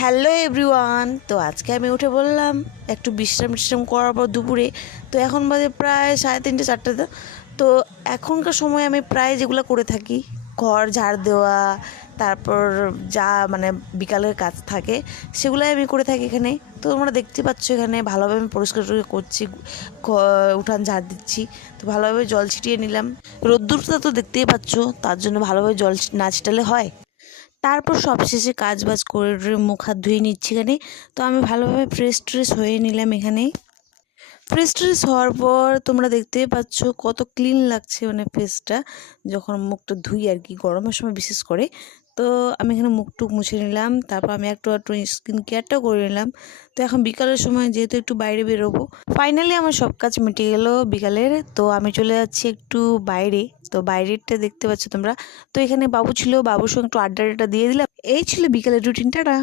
Hello everyone. তো আজকে আমি উঠে বললাম একটু বিশ্রাম করার পর দুপুরে। তো এখন বাজে প্রায় 3:30-4টা। তো এখনকার সময় আমি প্রায় যেগুলো করে থাকি, ঘর ঝাড় দেওয়া, তারপর যা মানে বিকালের কাজ থাকে সেগুলোই আমি করে থাকি এখানে। তো তোমরা দেখতে পাচ্ছ এখানে ভালোভাবে আমি পরিষ্কার করছি, উঠান ঝাড় দিচ্ছি। তো ভালোভাবে জল ছিটিয়ে নিলাম। রোদ্দুরটা তো দেখতেই পাচ্ছ, তার জন্য ভালোভাবে জল না ছিটালে হয়। তারপর সবশেষে কাজ বাজ করে মুখ হাত ধুয়ে নিচ্ছি এখানে। তো আমি ভালোভাবে ফ্রেশ হয়ে নিলাম এখানে। ফ্রেশ হওয়ার পর তোমরা দেখতেই পাচ্ছ কত ক্লিন লাগছে, মানে ফেসটা যখন মুখটা ধুই আর কি, গরমের সময় বিশেষ করে। তো আমি এখানে মুখ টুক মুছে নিলাম, তারপর আমি একটু স্কিন কেয়ারটাও করে নিলাম। তো এখন বিকালের সময় যেহেতু একটু বাইরে বেরোবো, ফাইনালি আমার সব কাজ মিটে গেল বিকালের। তো আমি চলে যাচ্ছি একটু বাইরে। তো বাইরেরটা দেখতে পাচ্ছ তোমরা। তো এখানে বাবু ছিল, বাবুর সঙ্গে একটু আড্ডাটা দিয়ে দিলাম। এই ছিল বিকালের রুটিনটা।